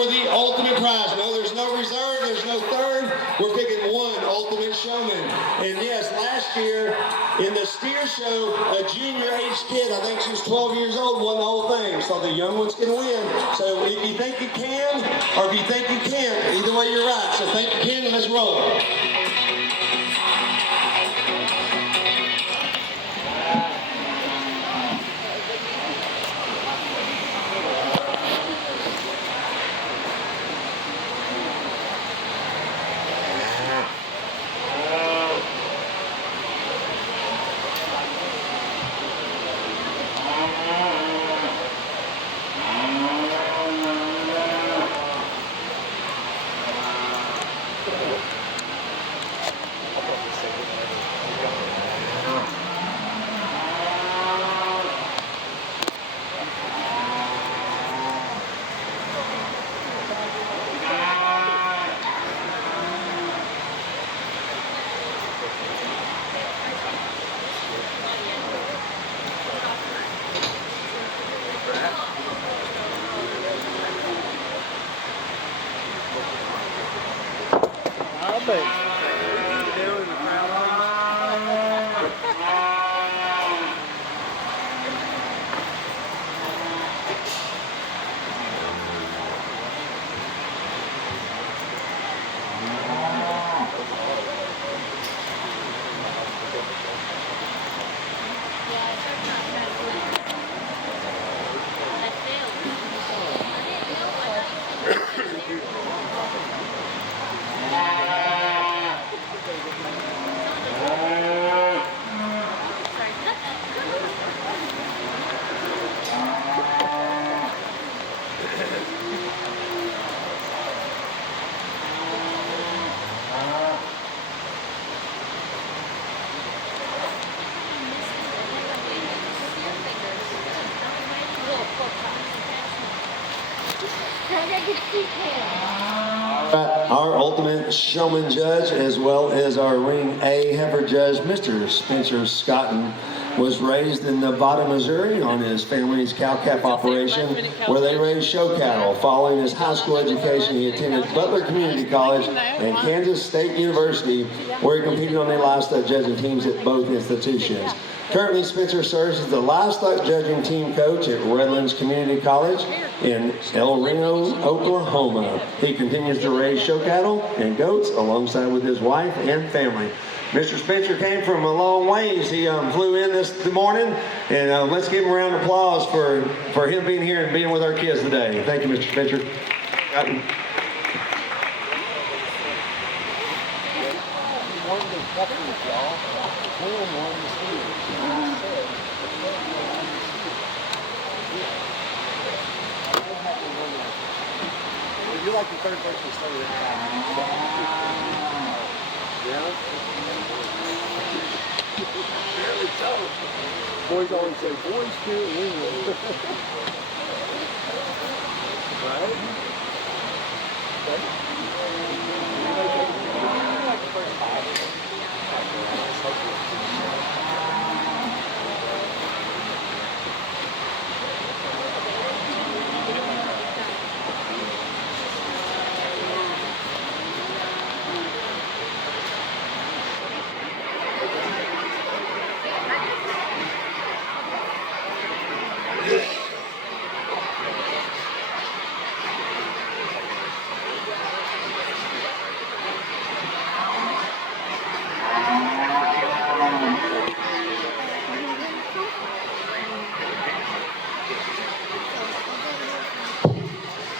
for the ultimate prize. No, there's no reserve, there's no third. We're picking one ultimate showman. And yes, last year in the steer show, a junior age kid, I think she was 12 years old, won the whole thing. So the young ones can win. So if you think you can, or if you think you can't, either way you're right. So think you can, and let's roll. Our ultimate showman judge, as well as our ring A heifer judge, Mr. Spencer Scotton, was raised in Nevada, Missouri on his family's cow-calf operation where they raised show cattle. Following his high school education, he attended Butler Community College and Kansas State University, where he competed on their livestock judging teams at both institutions. Currently, Spencer serves as the livestock judging team coach at Redlands Community College in El Reno, Oklahoma. He continues to raise show cattle and goats alongside with his wife and family. Mr. Spencer came from a long ways. He flew in this morning, and let's give him a round of applause for him being here and being with our kids today. Thank you, Mr. Spencer. You're like the third person to start with that. Yeah? Barely so. Boys always say, boys can't win. Right? Okay. You're like the first five.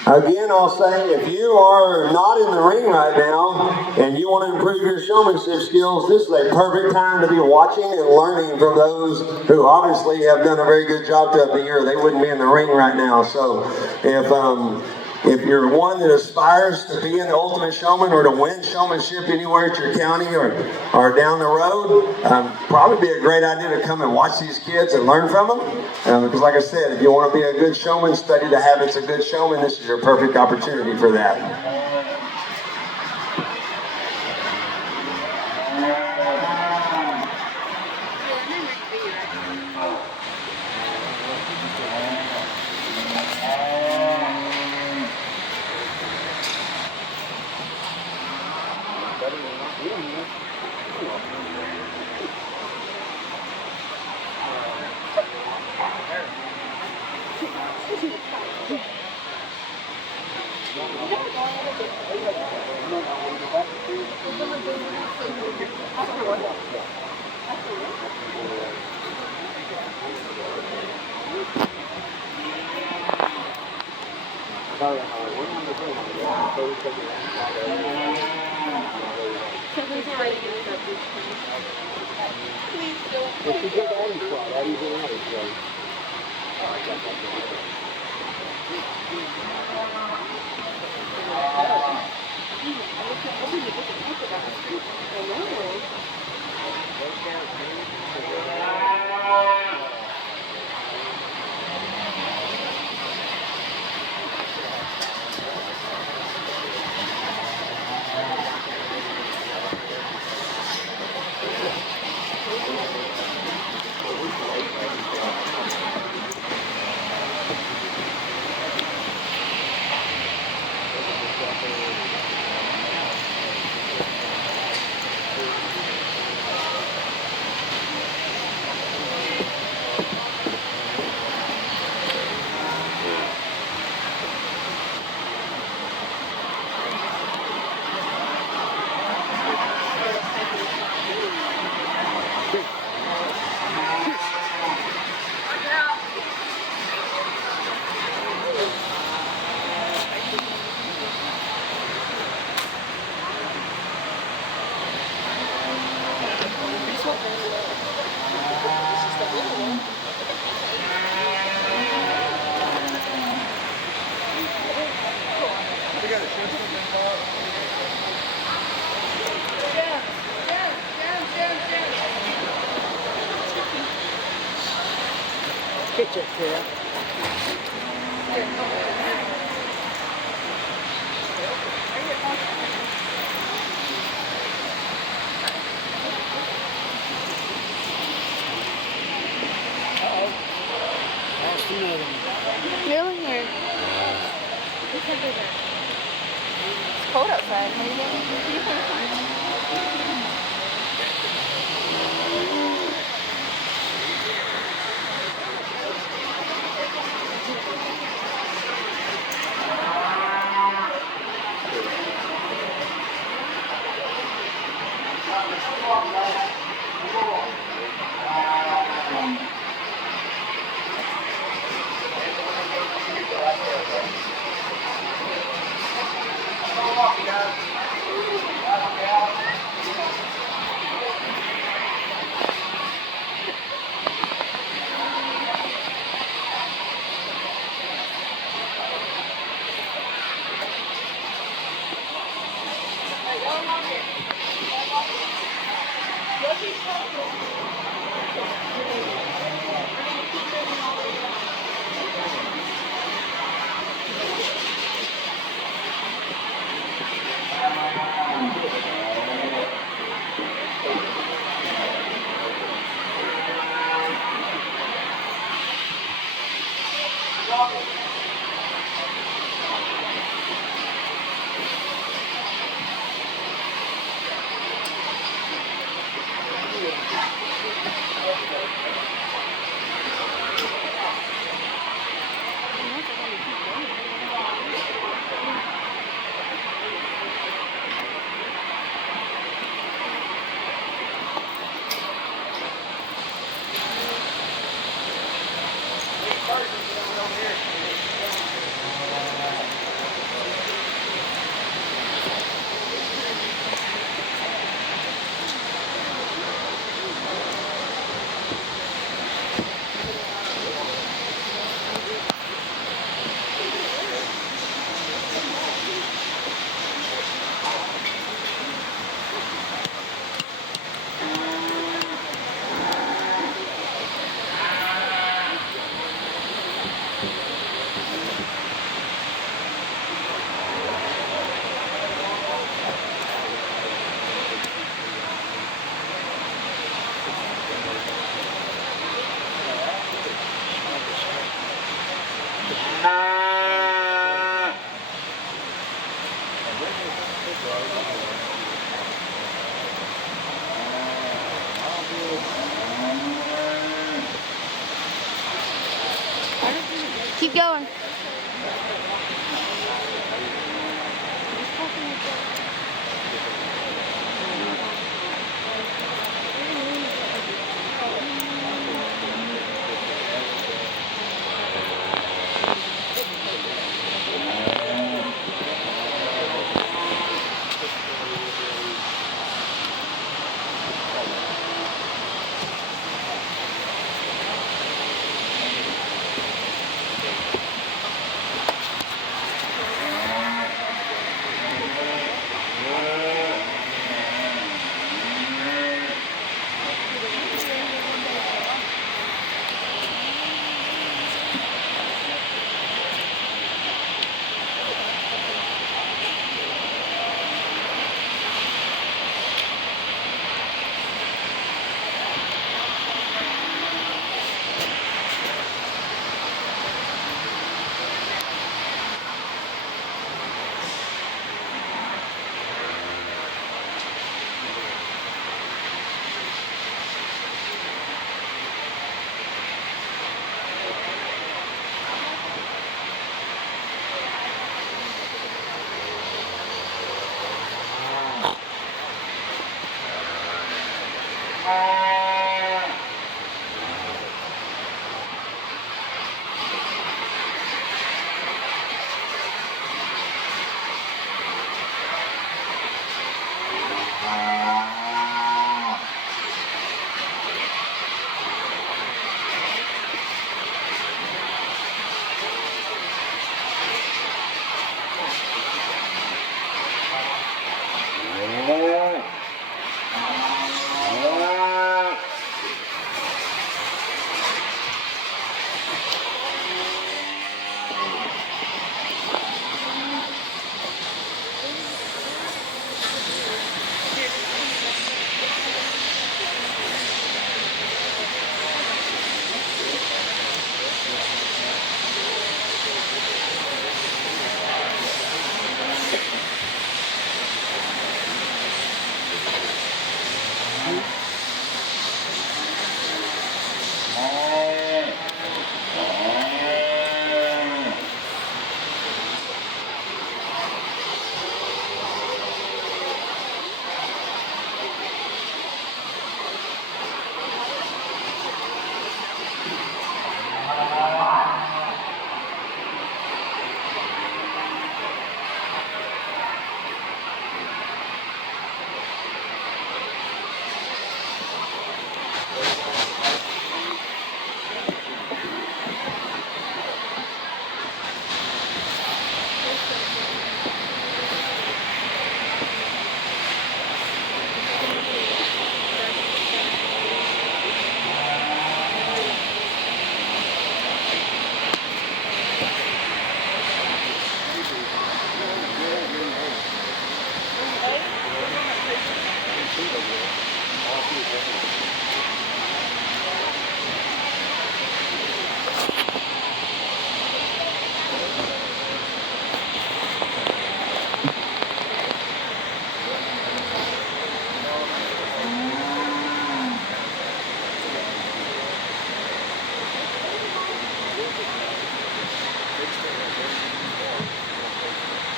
Again, I'll say, if you are not in the ring right now and you want to improve your showmanship skills, this is a perfect time to be watching and learning from those who obviously have done a very good job throughout the year. They wouldn't be in the ring right now. So if you're one that aspires to be an ultimate showman or to win showmanship anywhere at your county or down the road, probably be a great idea to come and watch these kids and learn from them. Because like I said, if you want to be a good showman, study the habits of good showmen, this is your perfect opportunity for that. better than not. We don't know. So who's already going to start this Well, she took Addie's spot. Addie's in Addie's, so. Get your chair. Really? Or? It's cold outside. What are you doing? Keep going.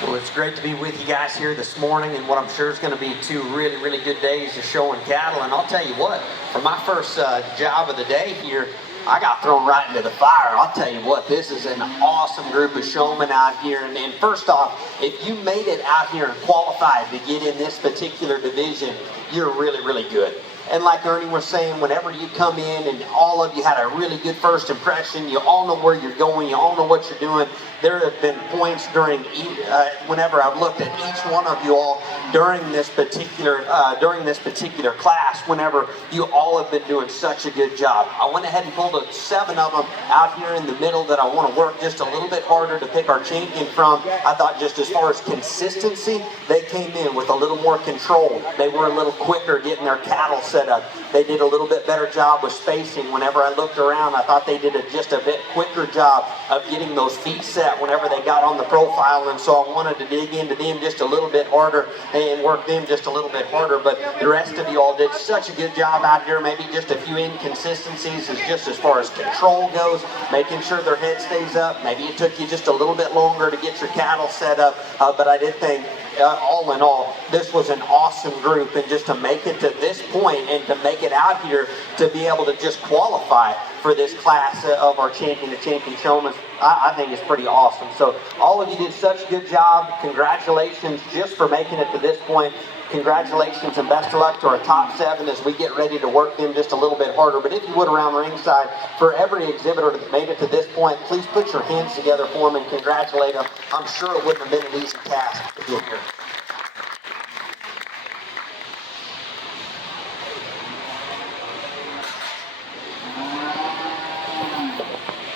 Well, it's great to be with you guys here this morning and what I'm sure is going to be two really, really good days of showing cattle. And I'll tell you what, for my first job of the day here, I got thrown right into the fire. I'll tell you what, this is an awesome group of showmen out here. And first off, if you made it out here and qualified to get in this particular division, you're really, really good. And like Ernie was saying, whenever you come in and all of you had a really good first impression, you all know where you're going, you all know what you're doing. There have been points during whenever I've looked at each one of you all during this particular class, whenever you all have been doing such a good job. I went ahead and pulled 7 of them out here in the middle that I want to work just a little bit harder to pick our champion from. I thought just as far as consistency, they came in with a little more control. They were a little quicker getting their cattle setup. They did a little bit better job with spacing. Whenever I looked around, I thought they did just a bit quicker job of getting those feet set whenever they got on the profile, and so I wanted to dig into them just a little bit harder and work them just a little bit harder. But the rest of you all did such a good job out here. Maybe just a few inconsistencies as far as control goes, making sure their head stays up. Maybe it took you just a little bit longer to get your cattle set up, but I did think all in all, this was an awesome group, and just to make it to this point and to make it out here to be able to just qualify for this class of our champion to champion showman, I think it's pretty awesome. So all of you did such a good job. Congratulations just for making it to this point. Congratulations and best of luck to our top 7 as we get ready to work them just a little bit harder. But if you would, around ringside, for every exhibitor that made it to this point, please put your hands together for them and congratulate them. I'm sure it wouldn't have been an easy task to get here.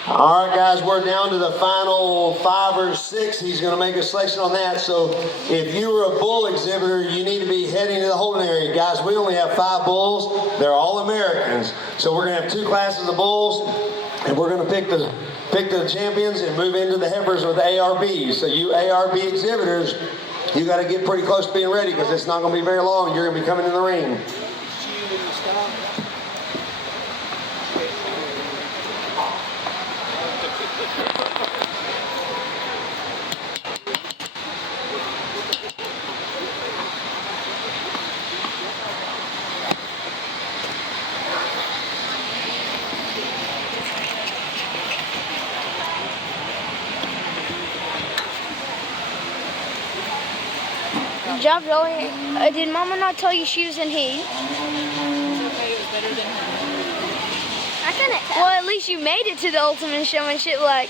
All right, guys, we're down to the final 5 or 6. He's going to make a selection on that. So if you were a bull exhibitor, you need to be heading to the holding area. Guys, we only have 5 bulls. They're all Americans. So we're going to have 2 classes of bulls, and we're going to pick the champions and move into the heifers with the ARBs. So you ARB exhibitors, you got to get pretty close to being ready, because it's not going to be very long. You're going to be coming in the ring. Good job, Joey. Did Mama not tell you she was in heat? It's okay, it was better than him. I couldn't tell. Well, at least you made it to the ultimate showmanship. Like,